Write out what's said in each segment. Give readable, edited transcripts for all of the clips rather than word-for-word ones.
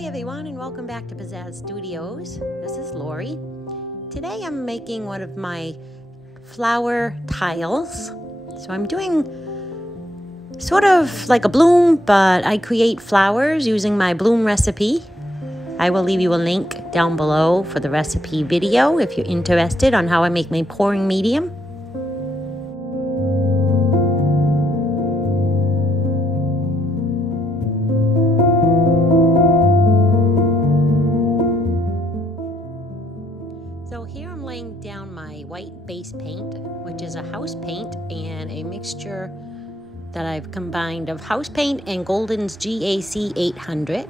Hi everyone, and welcome back to Pizzazz Studios. This is Lori. Today I'm making one of my flower tiles. So I'm doing sort of like a bloom, but I create flowers using my bloom recipe. I will leave you a link down below for the recipe video if you're interested on how I make my pouring medium. So here I'm laying down my white base paint, which is a house paint and a mixture that I've combined of house paint and Golden's GAC 800.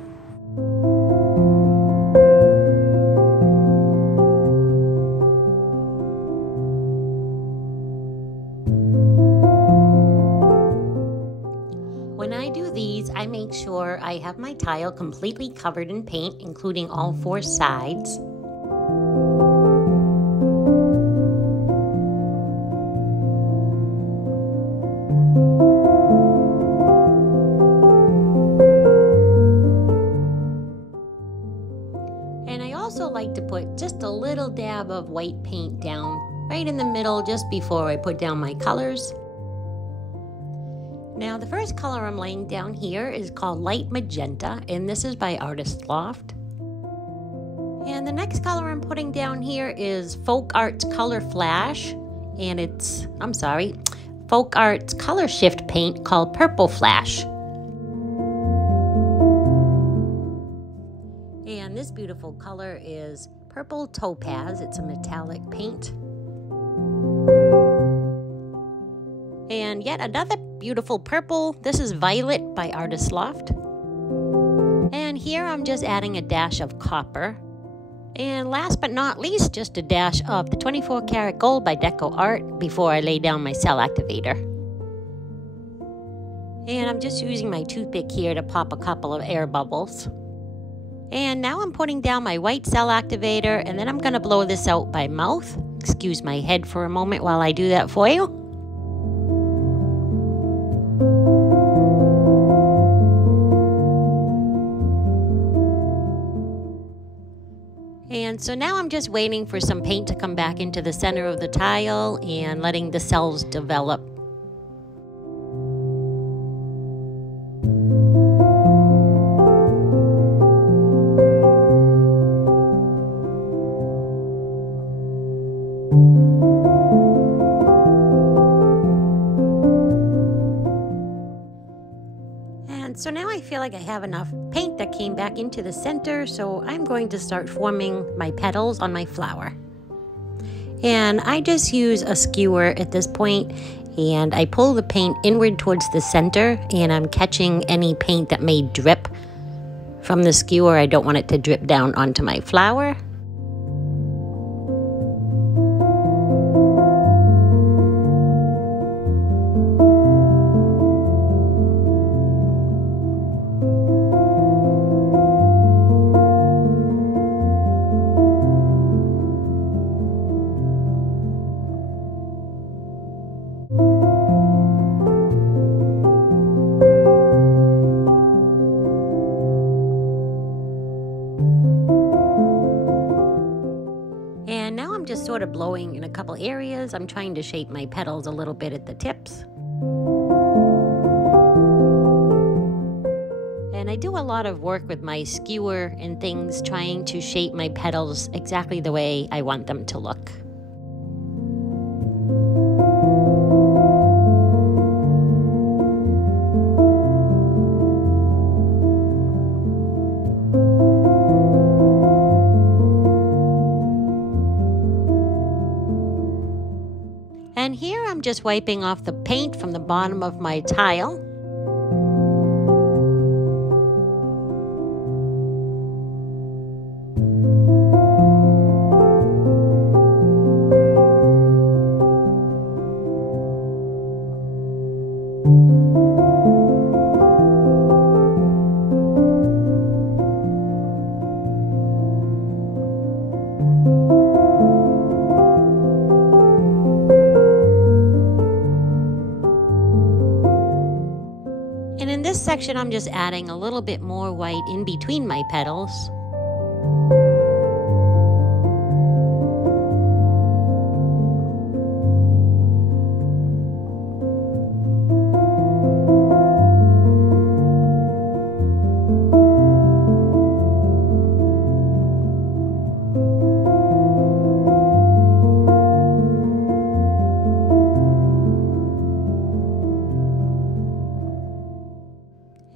When I do these, I make sure I have my tile completely covered in paint, including all four sides. And I also like to put just a little dab of white paint down right in the middle just before I put down my colors. Now the first color I'm laying down here is called Light Magenta, and this is by artist Loft. And the next color I'm putting down here is Folkart's Color Flash, and it's, Folkart's Color Shift paint called Purple Flash. And this beautiful color is Purple Topaz. It's a metallic paint. And yet another beautiful purple. This is Violet by artist Loft. And here I'm just adding a dash of copper. And last but not least, just a dash of the 24 karat gold by DecoArt before I lay down my cell activator. And I'm just using my toothpick here to pop a couple of air bubbles. And now I'm putting down my white cell activator, and then I'm going to blow this out by mouth. Excuse my head for a moment while I do that for you. And so now I'm just waiting for some paint to come back into the center of the tile and letting the cells develop. And so now I feel like I have enough paint that came back into the center, so I'm going to start forming my petals on my flower. And I just use a skewer at this point, and I pull the paint inward towards the center, and I'm catching any paint that may drip from the skewer. I don't want it to drip down onto my flower. And now I'm just sort of blowing in a couple areas. I'm trying to shape my petals a little bit at the tips. And I do a lot of work with my skewer and things, trying to shape my petals exactly the way I want them to look. And here I'm just wiping off the paint from the bottom of my tile. section, I'm just adding a little bit more white in between my petals.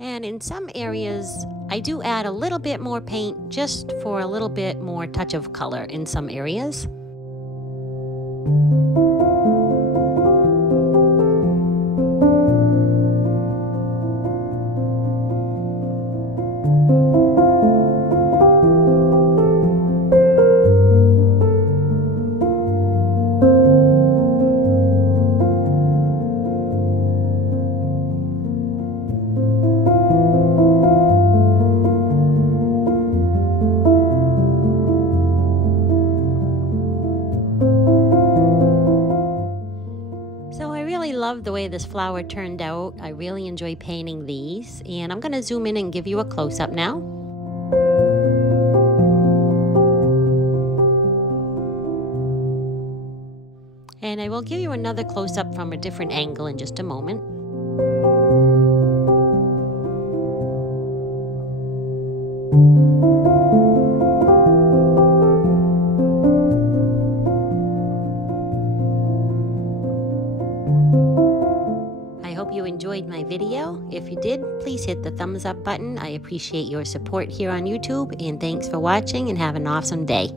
And in some areas, I do add a little bit more paint just for a little bit more touch of color in some areas. Love the way this flower turned out. I really enjoy painting these, and I'm going to zoom in and give you a close-up now. And I will give you another close-up from a different angle in just a moment. You enjoyed my video. If you did, please hit the thumbs up button. I appreciate your support here on YouTube, and thanks for watching and have an awesome day.